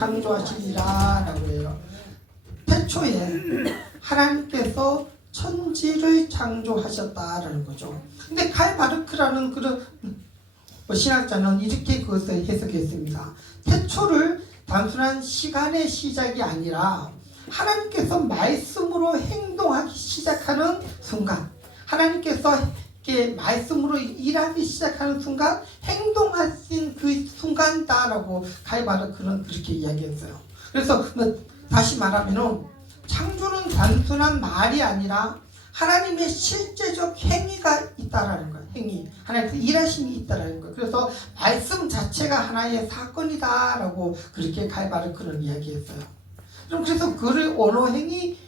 창조하시리라 라고 해요. 태초에 하나님께서 천지를 창조하셨다라는 거죠. 근데 칼 바르크라는 그런 신학자는 이렇게 그것을 해석했습니다. 태초를 단순한 시간의 시작이 아니라 하나님께서 말씀으로 행동하기 시작하는 순간, 하나님께서 이렇게 말씀으로 일하기 시작하는 순간 행동하신 그 순간다라고 칼 바르크는 그렇게 이야기했어요. 그래서 다시 말하면 창조는 단순한 말이 아니라 하나님의 실제적 행위가 있다라는 거예요. 행위. 하나님께서 일하심이 있다라는 거예요. 그래서 말씀 자체가 하나의 사건이다라고 그렇게 칼 바르크는 이야기했어요. 그래서 그를 언어행위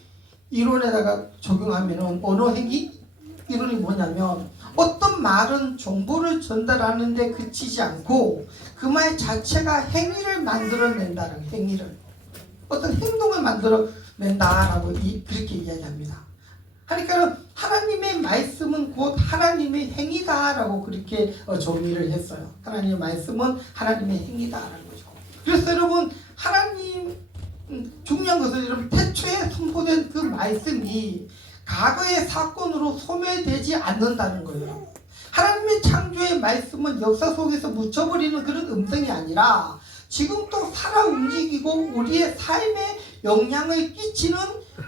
이론에다가 적용하면은 언어행위 이론이 뭐냐면 어떤 말은 정보를 전달하는 데 그치지 않고 그 말 자체가 행위를 만들어낸다는 행위를 어떤 행동을 만들어낸다라고 그렇게 이야기합니다. 그러니까 하나님의 말씀은 곧 하나님의 행위다라고 그렇게 정의를 했어요. 하나님의 말씀은 하나님의 행위다라는 거죠. 그래서 여러분 하나님 중요한 것은 여러분 태초에 선포된 그 말씀이 과거의 사건으로 소멸되지 않는다는 거예요. 하나님의 창조의 말씀은 역사 속에서 묻혀버리는 그런 음성이 아니라 지금 또 살아 움직이고 우리의 삶에 영향을 끼치는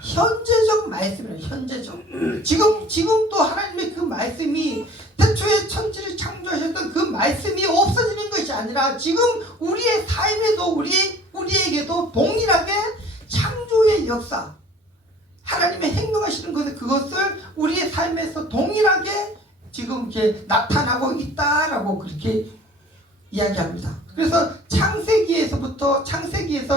현재적 말씀이에요. 현재적. 지금 또 하나님의 그 말씀이 태초에 천지를 창조하셨던 그 말씀이 없어지는 것이 아니라 지금 우리의 삶에도 우리에게도 동일하게 창조의 역사, 하나님의 행동하시는 그것을 우리의 삶에서 동일하게 지금 이렇게 나타나고 있다라고 그렇게 이야기합니다. 그래서 창세기에서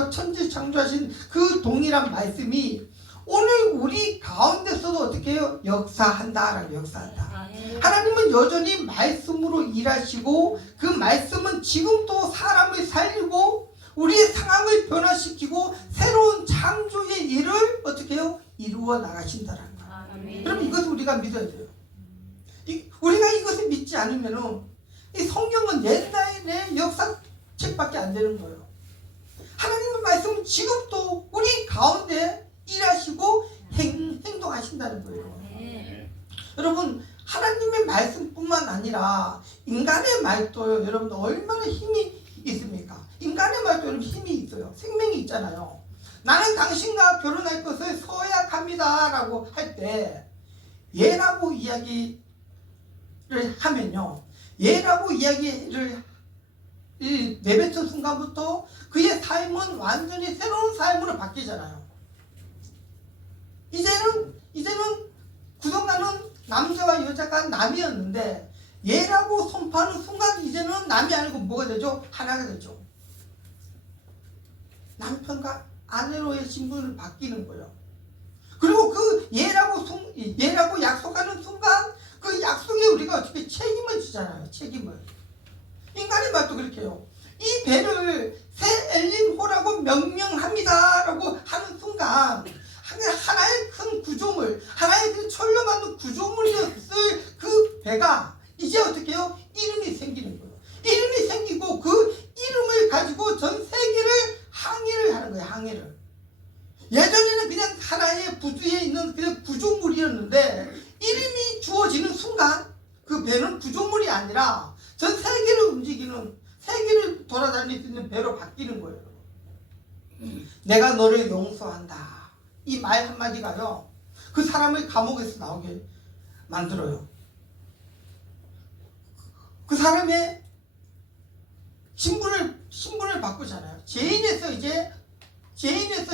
천지 창조하신 그 동일한 말씀이 오늘 우리 가운데서도 어떻게 해요? 역사한다라고 역사한다. 하나님은 여전히 말씀으로 일하시고 그 말씀은 지금도 사람을 살리고 우리의 상황을 변화시키고 새로운 창조의 일을 어떻게 해요? 이루어 나가신다라는 거예요. 그럼 이것을 우리가 믿어야 돼요. 우리가 이것을 믿지 않으면 이 성경은 옛날의 역사책밖에 안 되는 거예요. 하나님의 말씀은 지금도 우리 가운데 일하시고 행동하신다는 거예요. 여러분 하나님의 말씀뿐만 아니라 인간의 말도 여러분 얼마나 힘이 있습니까? 인간의 말도 여러분 힘이 있어요. 생명이 있잖아요. 나는 당신과 결혼할 것을 서약합니다 라고 할 때 예라고 이야기를 하면요, 예라고 이야기를 내뱉은 순간부터 그의 삶은 완전히 새로운 삶으로 바뀌잖아요. 이제는 그동안은 남자와 여자가 남이었는데 예라고 선포하는 순간 이제는 남이 아니고 뭐가 되죠? 하나가 되죠. 남편과 아내로의 신분을 바뀌는 거예요. 그리고 그 예라고 약속하는 순간 그 약속에 우리가 어떻게 책임을 지잖아요. 책임을. 인간의 말도 그렇게 해요. 이 배를 새 엘림호라고 명명합니다라고 하는 순간 하나의 큰 구조물, 하나의 그 철로 만든 구조물이었을 그 배가 이제 어떻게 해요? 이름이 생기는 거예요. 이름이 생기고 그 이름을 가지고 전 세계를 항해를 하는 거예요. 항해를. 예전에는 그냥 하나의 부두에 있는 그냥 구조물이었는데 이름이 주어지는 순간 그 배는 구조물이 아니라 전 세계를 움직이는, 세계를 돌아다닐 수 있는 배로 바뀌는 거예요. 내가 너를 용서한다. 이 말 한마디가요, 그 사람을 감옥에서 나오게 만들어요. 그 사람의 신분을 바꾸잖아요. 죄인에서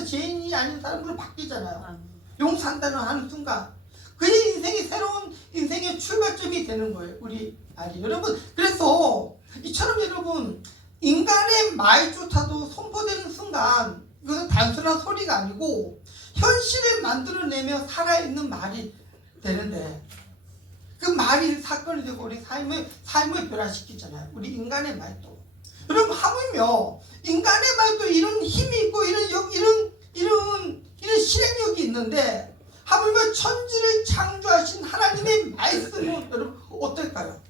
죄인이 아닌 사람으로 바뀌잖아요. 용서한다는 하는 순간 그의 인생이 새로운 인생의 출발점이 되는 거예요. 우리 아니 여러분, 그래서 이처럼 여러분 인간의 말조차도 선포되는 순간 이것은 단순한 소리가 아니고 현실을 만들어내며 살아있는 말이 되는데 그 말이 사건이 되고 우리 삶을 변화시키잖아요. 우리 인간의 말도. 여러분 하물며 인간의 말도 이런 힘이 있고 이런 실행력이 있는데 하물며 천지를 창조하신 하나님의 말씀은 여러분 어떨까요?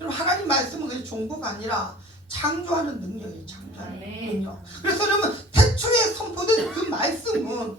여러분 하나님 말씀은 그냥 정보가 아니라 창조하는 능력이에요. 말씀이잖아요. 그래서 여러분 태초에 선포된 그 말씀은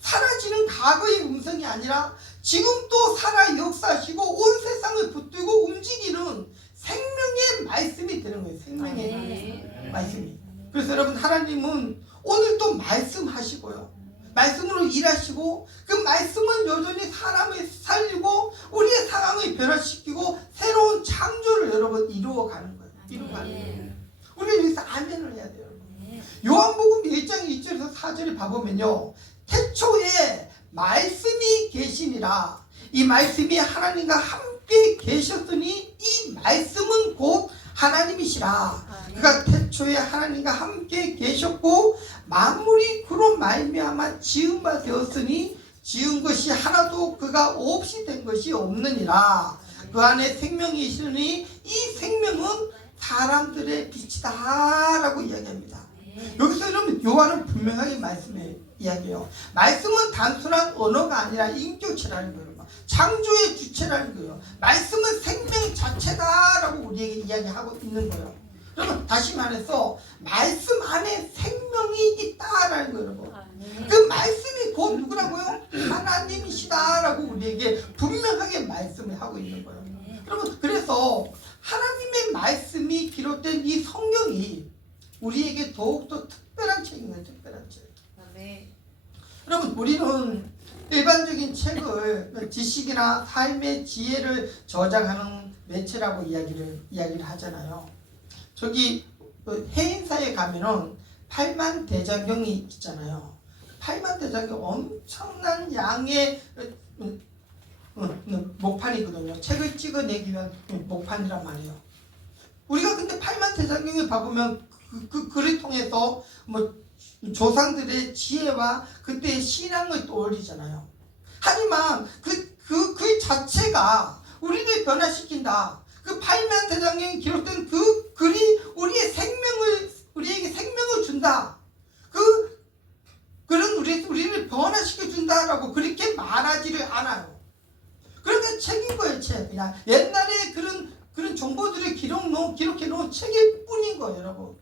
사라지는 과거의 음성이 아니라 지금 또 살아 역사하시고 온 세상을 붙들고 움직이는 생명의 말씀이 되는 거예요. 생명의 말씀이. 그래서 여러분 하나님은 오늘 또 말씀하시고요. 말씀으로 일하시고 그 말씀은 여전히 사람을 살리고 우리의 상황을 변화시키고 새로운 창조를 여러분 이루어가는 거예요. 이루어가는 거예요. 우리는 여기서 아멘을 해야 돼요. 요한복음 1장 2절에서 4절에 봐보면요. 태초에 말씀이 계시니라. 이 말씀이 하나님과 함께 계셨으니 이 말씀은 곧 하나님이시라. 그가 태초에 하나님과 함께 계셨고 만물이 그로 말미암아 지은 바 되었으니 지은 것이 하나도 그가 없이 된 것이 없느니라. 그 안에 생명이 있으니 이 생명은 사람들의 빛이다 라고 이야기합니다. 여기서 여러분 요한은 분명하게 말씀해 이야기해요. 말씀은 단순한 언어가 아니라 인격체라는 거예요. 창조의 주체라는 거예요. 말씀은 생명 자체다라고 우리에게 이야기하고 있는 거예요. 여러분 다시 말해서 말씀 안에 생명이 있다라는 거예요. 여러분. 그 말씀이 곧 누구라고요? 하나님이시다라고 우리에게 분명하게 말씀을 하고 있는 거예요. 여러분 그래서 하나님의 말씀이 기록된 이 성경이 우리에게 더욱더 특별한 책이에요. 특별한 책. 여러분 우리는 일반적인 책을 지식이나 삶의 지혜를 저장하는 매체라고 이야기를 하잖아요. 저기 해인사에 가면은 팔만대장경이 있잖아요. 팔만대장경 엄청난 양의 목판이거든요. 책을 찍어내기 위한 목판이란 말이에요. 우리가 근데 팔만대장경을 봐보면 그 글을 통해서 뭐 조상들의 지혜와 그때의 신앙을 떠올리잖아요. 하지만 그 자체가 우리를 변화시킨다. 그 팔만대장경에 기록된 그 글이 우리에게 생명을 준다. 그 글은 우리를 변화시켜 준다라고 그렇게 말하지를 않아요. 그러니까 책인 거예요, 책. 그냥 옛날에 그런 정보들을 기록해 놓은 책일 뿐인 거예요, 여러분.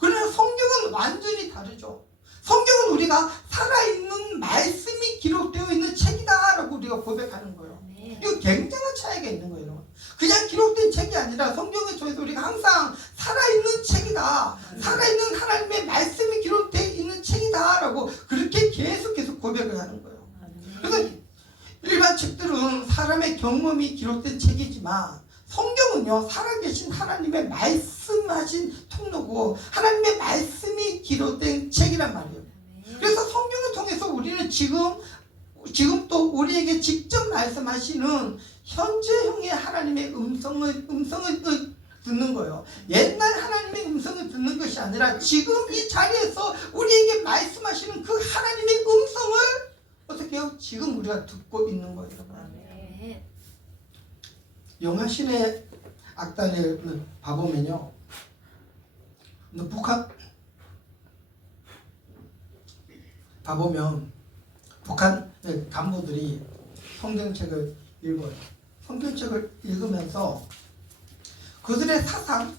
그러나 성경은 완전히 다르죠. 성경은 우리가 살아있는 말씀이 기록되어 있는 책이다라고 우리가 고백하는 거예요. 이거 굉장한 차이가 있는 거예요. 여러분. 그냥 기록된 책이 아니라 성경을 통해서 우리가 항상 살아있는 책이다. 살아있는 하나님의 말씀이 기록되어 있는 책이다라고 그렇게 계속 고백을 하는 거예요. 그래서 일반 책들은 사람의 경험이 기록된 책이지만 성경은요 살아계신 하나님의 말씀하신 통로고 하나님의 말씀이 기록된 책이란 말이에요. 그래서 성경을 통해서 우리는 지금 또 우리에게 직접 말씀하시는 현재형의 하나님의 음성을 듣는 거예요. 옛날 하나님의 음성을 듣는 것이 아니라 지금 이 자리에서 우리에게 말씀하시는 그 하나님의 음성을 어떻게 해요? 지금 우리가 듣고 있는 거예요. 영화 신의 악단을 봐보면요. 북한 봐보면 북한 간부들이 성경책을 읽어요. 성경책을 읽으면서 그들의 사상,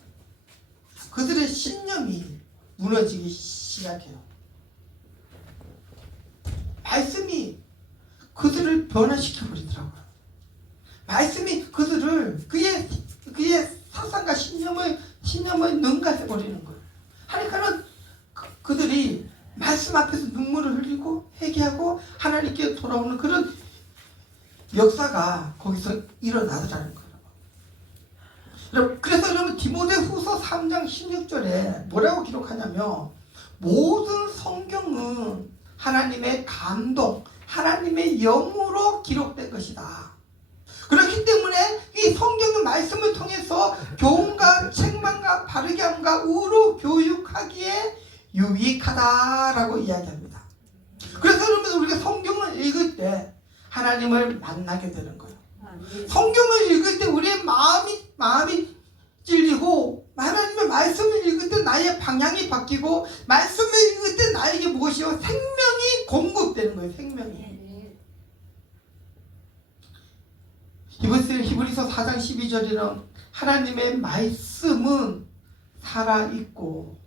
그들의 신념이 무너지기 시작해요. 말씀이 그들을 변화시켜 버리더라고요. 말씀이 그들을 그의 사상과 신념을 능가해 버리는 거예요. 하니까는 그들이 말씀 앞에서 눈물을 흘리고 회개하고 하나님께 돌아오는 그런 역사가 거기서 일어나더라는 거예요. 그래서 여러분 디모데후서 3장 16절에 뭐라고 기록하냐면 모든 성경은 하나님의 감동, 하나님의 영으로 기록된 것이다. 그렇기 때문에 이 성경의 말씀을 통해서 교훈과 책망과 바르게 함과 의로 교육하기에 유익하다라고 이야기합니다. 그래서 여러분 우리가 성경을 읽을 때 하나님을 만나게 되는 거예요. 성경을 읽을 때 우리의 마음이 찔리고 하나님의 말씀을 읽을 때 나의 방향이 바뀌고 말씀을 읽을 때 나에게 무엇이요? 생명이 공급되는 거예요. 생명이. 히브리서 4장 12절에는 하나님의 말씀은 살아있고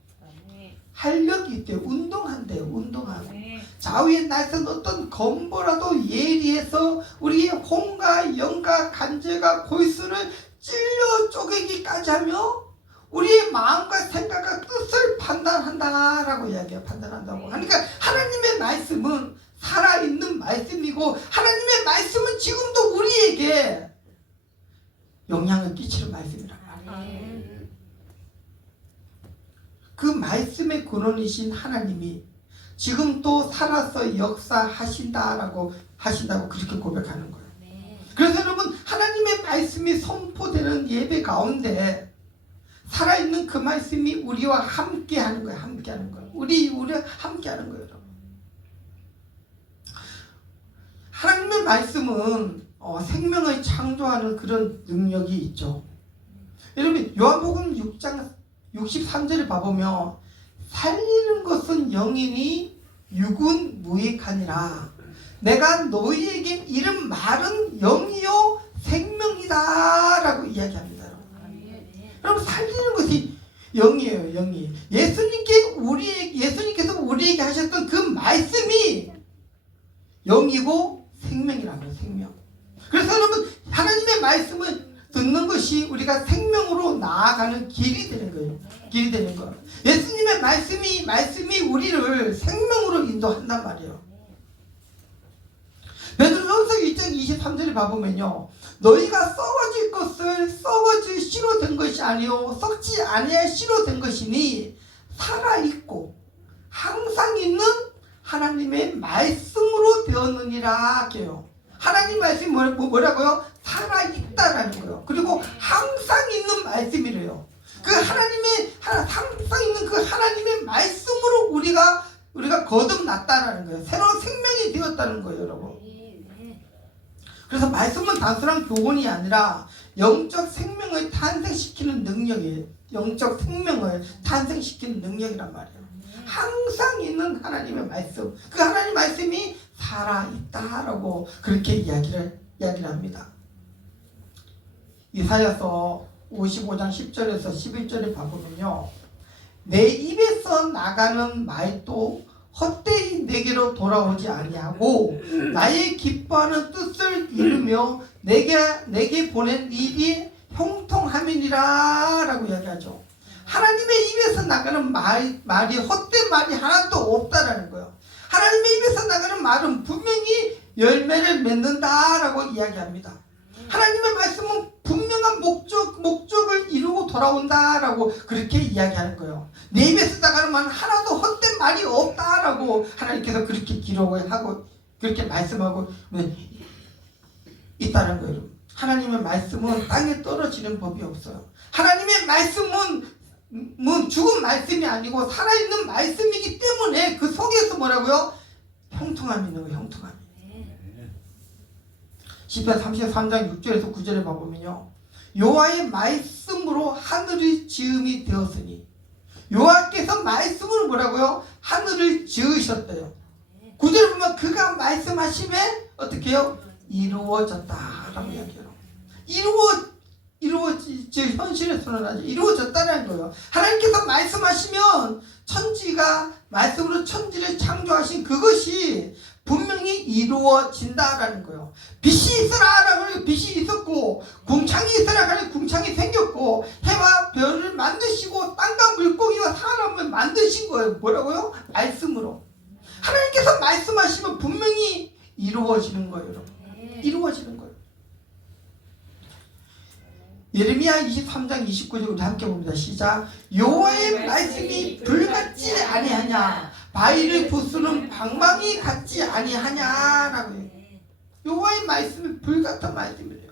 활력이 있대요. 운동한대요. 운동하고. 좌우에 날선 어떤 검보라도 예리해서 우리의 혼과 영과 간절과 골수를 찔러 쪼개기까지 하며 우리의 마음과 생각과 뜻을 판단한다라고 이야기해요. 판단한다고. 그러니까 하나님의 말씀은 살아있는 말씀이고 하나님의 말씀은 지금도 우리에게 영향을 끼치는 말씀이란 말이에요. 그 말씀의 근원이신 하나님이 지금 또 살아서 역사하신다고 그렇게 고백하는 거예요. 그래서 여러분 하나님의 말씀이 선포되는 예배 가운데 살아있는 그 말씀이 우리와 함께하는 거예요. 함께하는 거예요. 우리와 함께하는 거예요. 여러분. 하나님의 말씀은 생명을 창조하는 그런 능력이 있죠. 여러분 요한복음 6장 63절을 봐보면 살리는 것은 영이니 육은 무익하니라. 내가 너희에게 이른 말은 영이요 생명이다 라고 이야기합니다. 여러분 살리는 것이 영이에요. 영이. 예수님께서 우리에게 하셨던 그 말씀이 영이고 생명이라는 생명. 그래서 여러분 하나님의 말씀을 듣는 것이 우리가 생명으로 나아가는 길이 되는 거예요. 길이 되는 거예요. 예수님의 말씀이 우리를 생명으로 인도한단 말이에요. 베드로전서 1장 23절을 봐보면요. 너희가 썩어질 것을 썩어질 씨로 된 것이 아니요 썩지 아니할 씨로 된 것이니 살아있고 항상 있는 하나님의 말씀으로 되었느니라 해요. 하나님 말씀이 뭐라고요? 살아있다라는 거예요. 그리고 항상 있는 말씀이래요. 그 항상 있는 그 하나님의 말씀으로 우리가 거듭났다라는 거예요. 새로운 생명이 되었다는 거예요, 여러분. 그래서 말씀은 단순한 교훈이 아니라 영적 생명을 탄생시키는 능력이에요. 영적 생명을 탄생시키는 능력이란 말이에요. 항상 있는 하나님의 말씀, 그 하나님의 말씀이 살아있다라고 그렇게 이야기를 합니다. 이사야서 55장 10절에서 11절에 봐보면요. 내 입에서 나가는 말도 헛되이 내게로 돌아오지 아니하고 나의 기뻐하는 뜻을 이루며 내게 보낸 입이 형통함이니라 라고 이야기하죠. 하나님의 입에서 나가는 말이 헛된 말이 하나도 없다라는 거예요. 하나님의 입에서 나가는 말은 분명히 열매를 맺는다라고 이야기합니다. 하나님의 말씀은 분명한 목적을 이루고 돌아온다라고 그렇게 이야기하는 거예요. 내 입에서 나가는 말은 하나도 헛된 말이 없다라고 하나님께서 그렇게 기록을 하고 그렇게 말씀하고 있다는 거예요. 하나님의 말씀은 땅에 떨어지는 법이 없어요. 하나님의 말씀은 죽은 말씀이 아니고 살아있는 말씀이기 때문에 그 속에서 뭐라고요? 형통함이 있는 거예요. 형통함이. 시편 33장 6절에서 9절에 봐보면요. 여호와의 말씀으로 하늘이 지음이 되었으니 여호와께서 말씀으로 뭐라고요? 하늘을 지으셨대요. 9절에 보면 그가 말씀하심에 어떻게 해요? 이루어졌다라고 이야기해요. 현실에서는 아주 이루어졌다는 거예요. 하나님께서 말씀하시면 천지가 말씀으로 천지를 창조하신 그것이 분명히 이루어진다라는 거예요. 빛이 있어라라고 하면 빛이 있었고 궁창이 있어라고 하면 궁창이 생겼고 해와 별을 만드시고 땅과 물고기와 사람을 만드신 거예요. 뭐라고요? 말씀으로. 하나님께서 말씀하시면 분명히 이루어지는 거예요. 여러분. 이루어지는 거예요. 예레미야 23장 29절 우리 함께 봅니다. 시작. 여호와의 말씀이 불같지 아니하냐 바위를 부수는 방망이 같지 아니하냐라고 해요. 여호와의 말씀이 불같은 말씀이래요.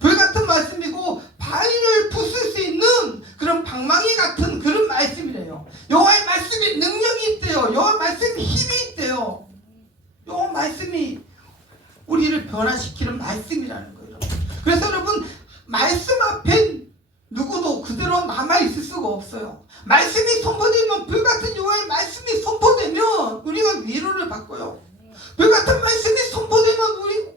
불같은 말씀이고 바위를 부술 수 있는 그런 방망이 같은 그런 말씀이래요. 여호와의 말씀이 능력이 있대요. 여호와의 말씀이 힘이 있대요. 여호와의 말씀이 우리를 변화시키는 말씀이라는 거예요. 그래서 여러분 말씀 앞에 누구도 그대로 남아있을 수가 없어요. 말씀이 선포되면 불같은 여호와의 말씀이 선포되면 우리가 위로를 받고요. 불같은 말씀이 선포되면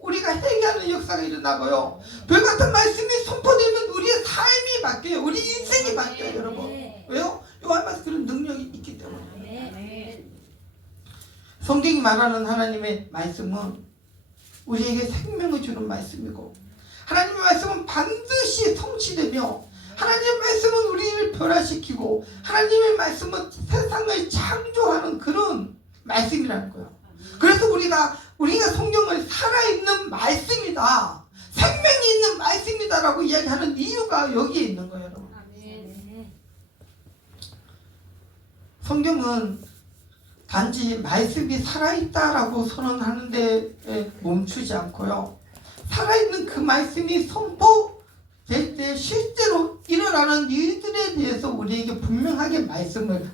우리가 회개하는 역사가 일어나고요. 불같은 말씀이 선포되면 우리의 삶이 바뀌어요. 우리 인생이 바뀌어요. 여러분. 왜요? 여호와의 말씀 그런 능력이 있기 때문에. 성경이 말하는 하나님의 말씀은 우리에게 생명을 주는 말씀이고, 하나님의 말씀은 반드시 성취되며, 하나님의 말씀은 우리를 변화시키고, 하나님의 말씀은 세상을 창조하는 그런 말씀이라는 거예요. 그래서 우리가 성경을 살아있는 말씀이다, 생명이 있는 말씀이다라고 이야기하는 이유가 여기에 있는 거예요, 여러분. 성경은 단지 말씀이 살아있다라고 선언하는 데 멈추지 않고요, 살아있는 그 말씀이 선포될 때 실제로 일어나는 일들에 대해서 우리에게 분명하게 말씀을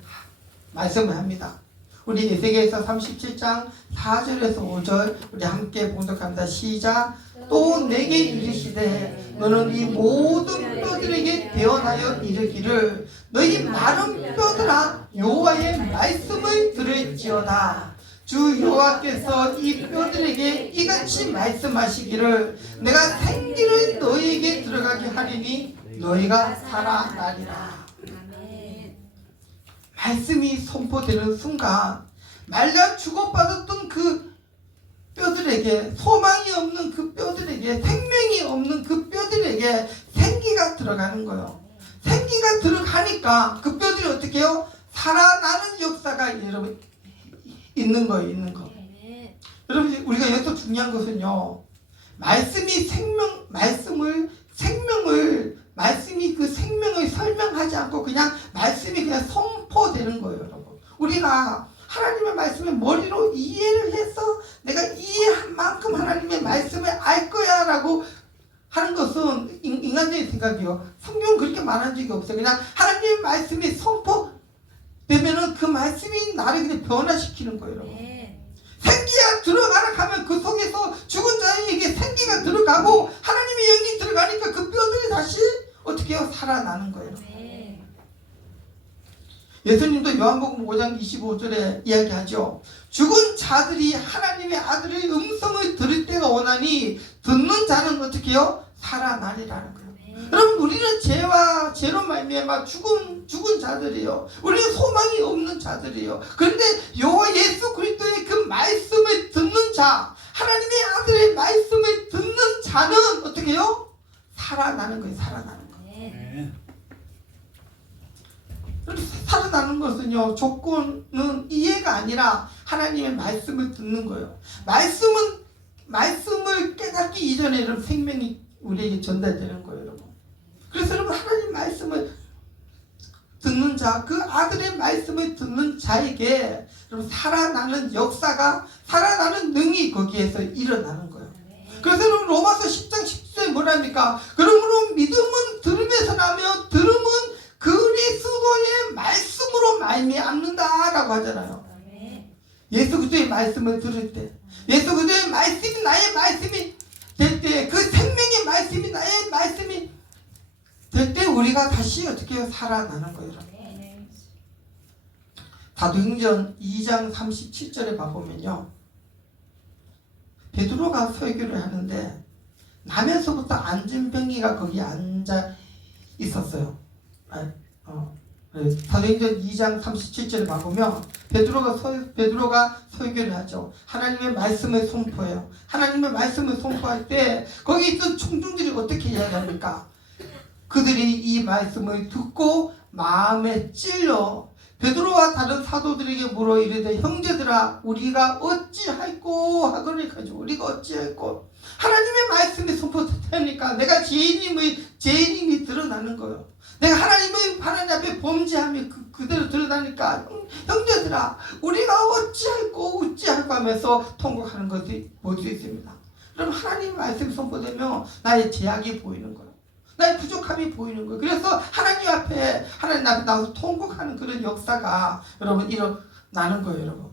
합니다. 우리 에스겔서 37장 4절에서 5절 우리 함께 봉독합니다. 시작. 또 내게 이르시되 너는 이 모든 뼈들에게 대언하여 이르기를 너희 마른 뼈들아 여호와의 말씀을 들을지어다. 주 여호와께서 이 뼈들에게 이같이 말씀하시기를 내가 생기를 너희에게 들어가게 하리니 너희가 살아나리라. 말씀이 선포되는 순간 말라 죽어빠졌던 그 뼈들에게, 소망이 없는 그 뼈들에게, 생명이 없는 그 뼈들에게 생기가 들어가는 거예요. 생기가 들어가니까 그 뼈들이 어떻게 해요? 살아나는 역사가 여러분 있는 거예요. 있는 거. 여러분, 우리가 여기서 중요한 것은요, 말씀이 말씀이 그 생명을 설명하지 않고 그냥 말씀이 그냥 선포되는 거예요, 여러분. 우리가 하나님의 말씀을 머리로 이해를 해서 내가 이해한 만큼 하나님의 말씀을 알 거야 라고 하는 것은 인간적인 생각이요. 성경은 그렇게 말한 적이 없어요. 그냥 하나님의 말씀이 선포되면은 그 말씀이 나를 그냥 변화시키는 거예요, 여러분. 생기가 들어가라 하면 그 속에서 죽은 자에게 생기가 들어가고 하나님의 영이 들어가니까 그 뼈들이 다시 어떻게 해요? 살아나는 거예요. 예수님도 요한복음 5장 25절에 이야기하죠. 죽은 자들이 하나님의 아들의 음성을 들을 때가 오나니 듣는 자는 어떻게 해요? 살아나리라는 거예요. 여러분, 우리는 죄로 말미암아 죽은 자들이에요. 우리는 소망이 없는 자들이에요. 그런데 여호와 예수 그리스도의 그 말씀을 듣는 자, 하나님의 아들의 말씀을 듣는 자는 어떻게 해요? 살아나는 거예요. 살아나는 거예요. 살아나는 것은요, 조건은 이해가 아니라 하나님의 말씀을 듣는 거예요. 말씀을 깨닫기 이전에는 생명이 우리에게 전달되는 거예요, 여러분. 그래서 여러분, 하나님 말씀을 듣는 자, 그 아들의 말씀을 듣는 자에게 여러분 살아나는 역사가, 살아나는 능이 거기에서 일어나는 거예요. 그래서 여러분, 로마서 10장 10절에 뭐랍니까? 그러므로 믿음은 들음에서 나며 들음은 그리스도의 말씀으로 말미암는다라고 하잖아요. 예수 그리스도의 말씀을 들을 때, 예수 그리스도의 말씀이 나의 말씀이 될 때, 그 생명의 말씀이 나의 말씀이 될 때 우리가 다시 어떻게 해요? 살아나는 거예요. 사도행전 2장 37절에 봐보면요, 베드로가 설교를 하는데 남에서부터 안진병이가 거기 앉아 있었어요. 사도행전 2장 37절에 봐보면 베드로가 설교를 하죠. 하나님의 말씀을 선포해요. 하나님의 말씀을 선포할 때 거기 있던 청중들이 어떻게 이야기합니까? 그들이 이 말씀을 듣고 마음에 찔려 베드로와 다른 사도들에게 물어 이르되 형제들아 우리가 어찌할꼬 하거늘 가지고 우리가 어찌할꼬. 하나님의 말씀이 선포되니까 내가 죄인임이 드러나는 거예요. 내가 하나님 앞에 범죄하며 그대로 드러나니까 형제들아 우리가 어찌할꼬 하면서 통곡하는 것이 볼 수 있습니다. 그럼 하나님 말씀이 선포되면 나의 죄악이 보이는 거예요. 나의 부족함이 보이는 거예요. 그래서 하나님 앞에 나와서 통곡하는 그런 역사가 여러분 일어나는 거예요. 여러분,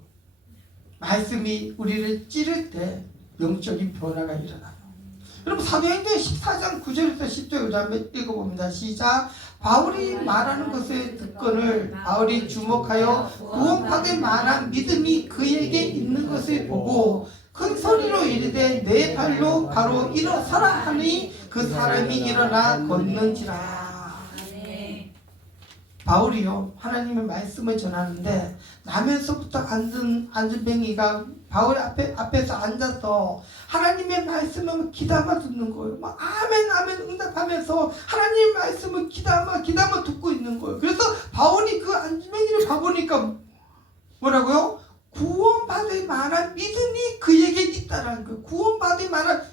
말씀이 우리를 찌를 때 영적인 변화가 일어나요. 여러분, 사도행전 14장 9절에서 10절 한번 읽어봅니다. 시작. 바울이 말하는 것을 듣거늘 바울이 주목하여 구원받을 만한 믿음이 그에게 있는 것을 보고 큰 소리로 이르되 내 발로 바로 일어서라 하니 그 사람이 일어나 걷는지라. 바울이요, 하나님의 말씀을 전하는데 나면서부터 앉은 뱅이가 바울 앞에서 앉아서 하나님의 말씀을 귀담아 듣는 거예요. 막 아멘 아멘 응답하면서 하나님의 말씀을 귀담아 듣고 있는 거예요. 그래서 바울이 그 앉은 뱅이를 봐보니까 뭐라고요? 구원받을 만한 믿음이 그에게 있다라는 거예요. 구원받을 만한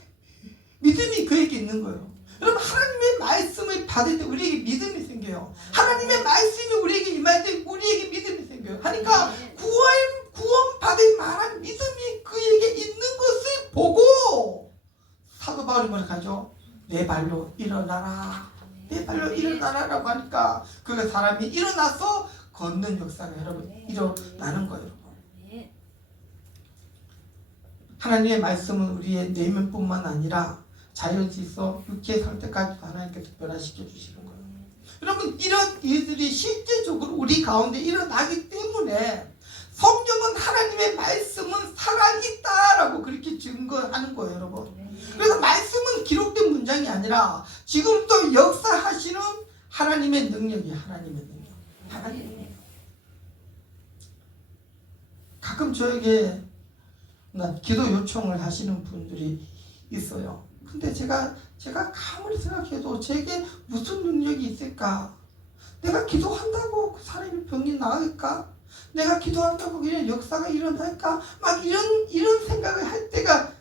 믿음이 그에게 있는 거예요. 여러분, 하나님의 말씀을 받을 때 우리에게 믿음이 생겨요. 하나님의 말씀이 우리에게 임할 때 우리에게 믿음이 생겨요. 하니까 구원받을 만한 믿음이 그에게 있는 것을 보고 사도 바울이 뭐라고 하죠? 내 발로 일어나라. 내 발로 일어나라라고 하니까 그 사람이 일어나서 걷는 역사가 여러분 일어나는 거예요. 하나님의 말씀은 우리의 내면뿐만 아니라 자연 질서, 육체 상태까지도 하나님께서 변화시켜 주시는 거예요. 여러분, 이런 일들이 실제적으로 우리 가운데 일어나기 때문에 성경은 하나님의 말씀은 살아있다라고 그렇게 증거하는 거예요, 여러분. 그래서 말씀은 기록된 문장이 아니라 지금도 역사하시는 하나님의 능력이에요. 하나님의 능력. 하나님의 능력. 가끔 저에게 기도 요청을 하시는 분들이 있어요. 근데 제가 가만히 생각해도 제게 무슨 능력이 있을까? 내가 기도한다고 그 사람이 병이 나을까? 내가 기도한다고 그냥 역사가 일어날까? 막 이런 생각을 할 때가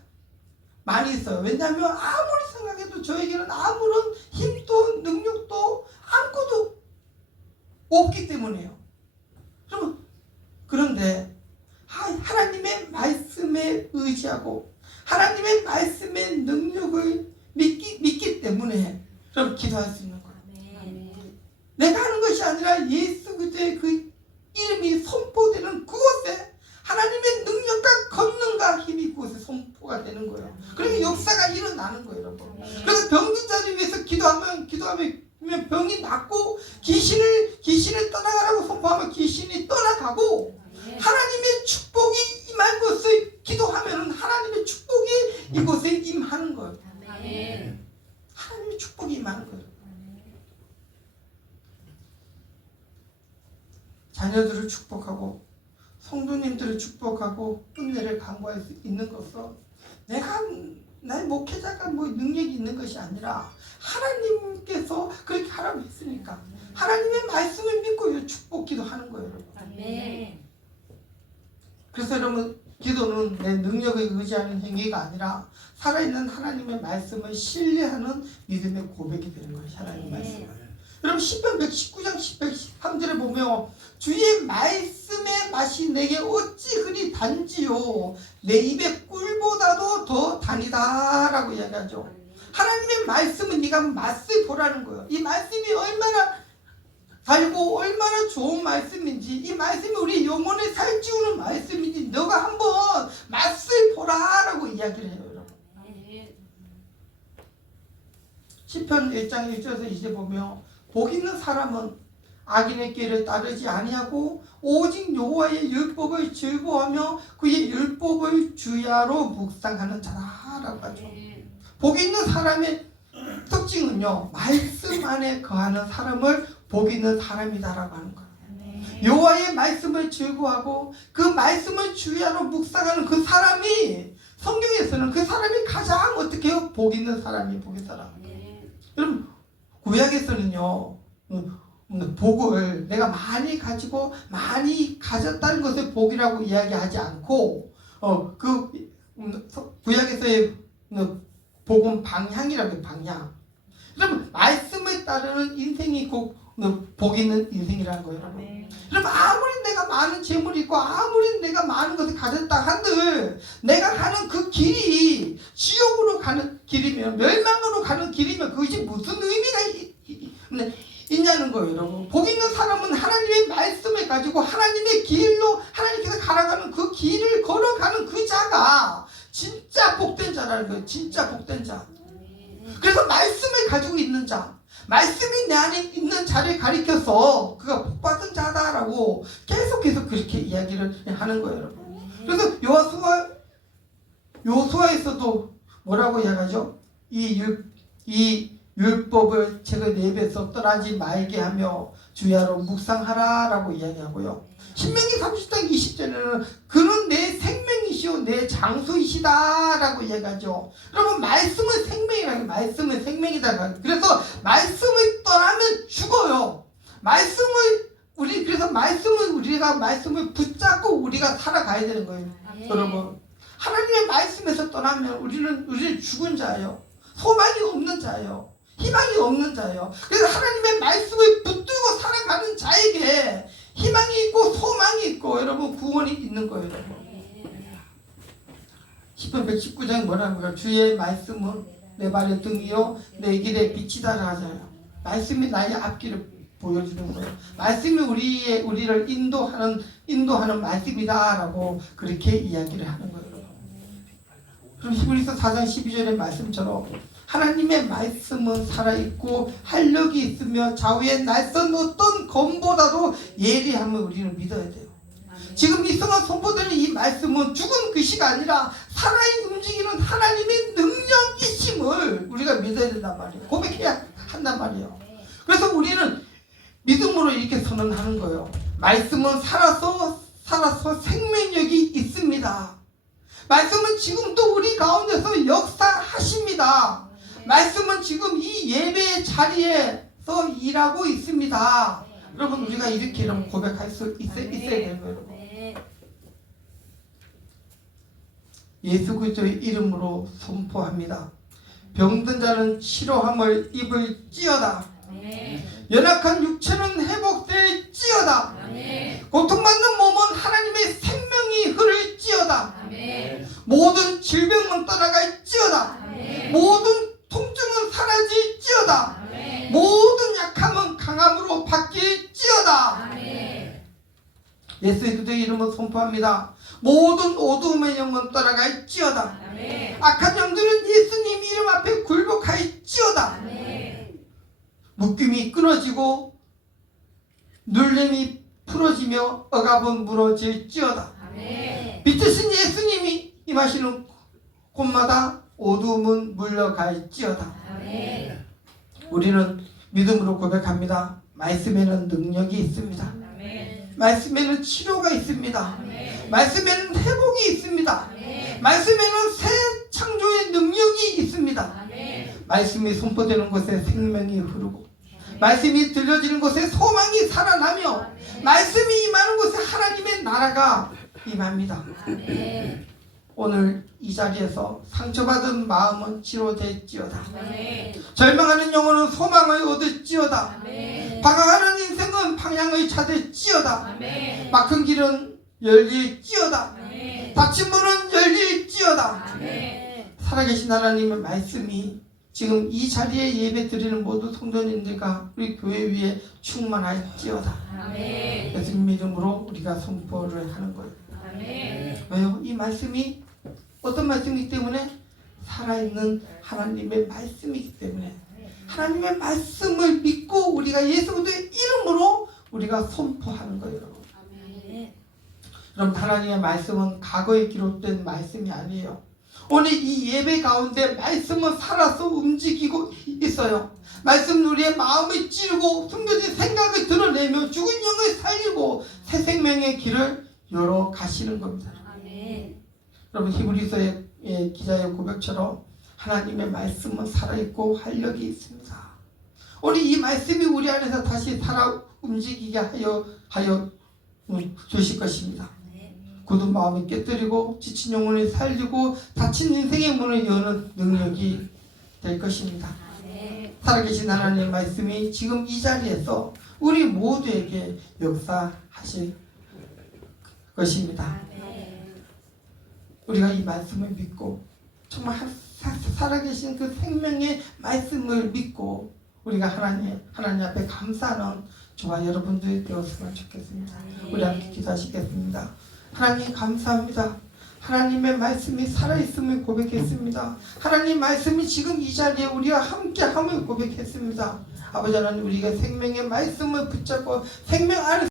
많이 있어요. 왜냐하면 아무리 생각해도 저에게는 아무런 힘도 능력도 아무것도 없기 때문에요. 그런데 하나님의 말씀에 의지하고 하나님의 말씀의 능력을 믿기 때문에 그럼 기도할 수 있는 거예요. 내가 하는 것이 아니라 예수 그리스도의 그 이름이 선포되는 그곳에 하나님의 능력과 권능과 힘이 그곳에 선포가 되는 거예요. 그러면 역사가 일어나는 거예요, 여러분. 그래서 병든 자를 위해서 기도하면 병이 낫고 귀신을 떠나가라고 선포하면 귀신이 떠나가고 하나님의 축복이 임할 것을 기도하면 하나님의 축복이 이곳에 임하는 거예요. 하나님의 축복이 임하는 거예요. 자녀들을 축복하고 성도님들을 축복하고 은혜를 강구할 수 있는 것은 나의 목회자가 뭐 능력이 있는 것이 아니라 하나님께서 그렇게 하라고 했으니까 하나님의 말씀을 믿고 축복 기도하는 거예요, 여러분. 그래서 여러분, 기도는 내 능력에 의지하는 행위가 아니라 살아있는 하나님의 말씀을 신뢰하는 믿음의 고백이 되는 거예요. 하나님의 말씀을. 여러분, 시편 119장 113절에 보면 주의 말씀의 맛이 내게 어찌 그리 단지요 내 입의 꿀보다도 더 단이다 라고 이야기하죠. 하나님의 말씀은 네가 맛을 보라는 거예요. 이 말씀이 얼마나 달고 얼마나 좋은 말씀인지, 이 말씀이 우리 영혼을 살찌우는 말씀인지 너가 한번 맛을 보라라고 이야기를 해요, 여러분. 시편 1장 1절에서 이제 보면 복 있는 사람은 악인의 길을 따르지 아니하고 오직 여호와의 율법을 즐거워하며 그의 율법을 주야로 묵상하는 자라라고 하죠. 복 있는 사람의 특징은요, 말씀 안에 거하는 사람을 복 있는 사람이다라고 하는 거예요. 여호와의 말씀을 즐거워하고 그 말씀을 주야로 묵상하는 그 사람이, 성경에서는 그 사람이 가장 어떻게 해요? 복 있는 사람이 복 있는 사람. 여러분, 구약에서는요, 복을 내가 많이 가지고 많이 가졌다는 것을 복이라고 이야기하지 않고 구약에서의 복은 방향이라고 해요. 방향. 여러분, 말씀을 따르는 인생이 곧 복 있는 인생이라는 거예요. 여러분, 아무리 내가 많은 재물이 있고 아무리 내가 많은 것을 가졌다 한들 내가 가는 그 길이 지옥으로 가는 길이면, 멸망으로 가는 길이면 그것이 무슨 의미가 있냐는 거예요, 여러분. 복 있는 사람은 하나님의 말씀을 가지고 하나님의 길로 하나님께서 가라가는 그 길을 걸어가는 그 자가 진짜 복된 자라는 거예요. 진짜 복된 자. 그래서 말씀을 가지고 있는 자, 말씀이 내 안에 있는 자를 가리켜서 그가 복받은 자다라고 계속해서 그렇게 이야기를 하는 거예요, 여러분. 그래서 여호수아에서도 뭐라고 이야기하죠? 이 율법을 책을 내 입에서 떠나지 말게 하며 주야로 묵상하라라고 이야기하고요. 신명기 30장 20절에는 그는 내 생명이시오 내 장수이시다라고 얘기하죠. 여러분 말씀은 생명이라고 말씀은 생명이다. 그래서 말씀을 떠나면 죽어요. 그래서 우리가 말씀을 붙잡고 우리가 살아가야 되는 거예요. 여러분 하나님의 말씀에서 떠나면 우리는 죽은 자예요. 소망이 없는 자예요. 희망이 없는 자예요. 그래서 하나님의 말씀을 붙들고 살아가는 자에게 희망이 있고 소망이 있고 여러분 구원이 있는 거예요. 여러분. 시편 119장 뭐라는 거예요? 주의 말씀은 내 발의 등이요 내 길의 빛이다 하잖아요. 말씀이 나의 앞길을 보여주는 거예요. 말씀이 우리를 인도하는 말씀이다라고 그렇게 이야기를 하는 거예요. 그럼 히브리서 4장 12절의 말씀처럼 하나님의 말씀은 살아있고 활력이 있으며 좌우에 날선 어떤 검보다도 예리함을 우리는 믿어야 돼요. 지금 이 순간 선포되는 이 말씀은 죽은 글씨가 아니라 살아 움직이는 하나님의 능력이심을 우리가 믿어야 된단 말이에요. 고백해야 한단 말이에요. 그래서 우리는 믿음으로 이렇게 선언하는 거예요. 말씀은 살아서 생명력이 있습니다. 말씀은 지금도 우리 가운데서 역사하십니다. 말씀은 지금 이 예배의 자리에서 일하고 있습니다. 여러분 우리가 이렇게 고백할 수 있어야 되는 거예요. 예수 그리스도의 이름으로 선포합니다. 병든 자는 치료함을 입을지어다. 연약한 육체는 회복될지어다. 고통받는 몸은 하나님의 생명이 흐를지어다. 모든 질병은 떠나갈지어다. 모든 통증은 사라질지어다. 모든 약함은 강함으로 바뀔지어다. 예수 그리스도의 이름으로 선포합니다. 모든 어두움의 영은 떠나갈지어다. 악한 영들은 예수님 이름 앞에 굴복할지어다. 묶임이 끊어지고 눌림이 풀어지며 억압은 무너질지어다. 빛이신 예수님이 임하시는 곳마다 어두움은 물러갈지어다. 우리는 믿음으로 고백합니다. 말씀에는 능력이 있습니다. 말씀에는 치료가 있습니다. 말씀에는 회복이 있습니다. 말씀에는 새 창조의 능력이 있습니다. 말씀이 선포되는 곳에 생명이 흐르고 말씀이 들려지는 곳에 소망이 살아나며 말씀이 임하는 곳에 하나님의 나라가 임합니다. 오늘 이 자리에서 상처받은 마음은 치료될지어다. 절망하는 영혼은 소망을 얻을지어다. 방황하는 인생은 방향을 찾을지어다. 막힌 길은 열릴지어다. 닫힌 문은 열릴지어다. 살아계신 하나님의 말씀이 지금 이 자리에 예배 드리는 모든 성도님들과 우리 교회 위에 충만할지어다. 예수님 이름으로 우리가 선포를 하는 거예요. 왜요? 이 말씀이 어떤 말씀이기 때문에 살아있는 하나님의 말씀이기 때문에 하나님의 말씀을 믿고 우리가 예수 그리스도의 이름으로 우리가 선포하는 거예요. 여러분 하나님의 말씀은 과거에 기록된 말씀이 아니에요. 오늘 이 예배 가운데 말씀은 살아서 움직이고 있어요. 말씀은 우리의 마음을 찌르고 숨겨진 생각을 드러내며 죽은 영을 살리고 새 생명의 길을 열어 가시는 겁니다. 여러분 히브리서의 기자의 고백처럼 하나님의 말씀은 살아있고 활력이 있습니다. 오늘 이 말씀이 우리 안에서 다시 살아 움직이게 하여 주실 것입니다. 굳은 마음을 깨뜨리고 지친 영혼을 살리고 닫힌 인생의 문을 여는 능력이 될 것입니다. 살아계신 하나님의 말씀이 지금 이 자리에서 우리 모두에게 역사하실 것입니다. 우리가 이 말씀을 믿고 정말 살아계신 그 생명의 말씀을 믿고 우리가 하나님 앞에 감사하는 저와 여러분들이 되었으면 좋겠습니다. 우리 함께 기도하시겠습니다. 하나님 감사합니다. 하나님의 말씀이 살아있음을 고백했습니다. 하나님 말씀이 지금 이 자리에 우리와 함께함을 고백했습니다. 아버지 하나님 우리가 생명의 말씀을 붙잡고 생명 안에서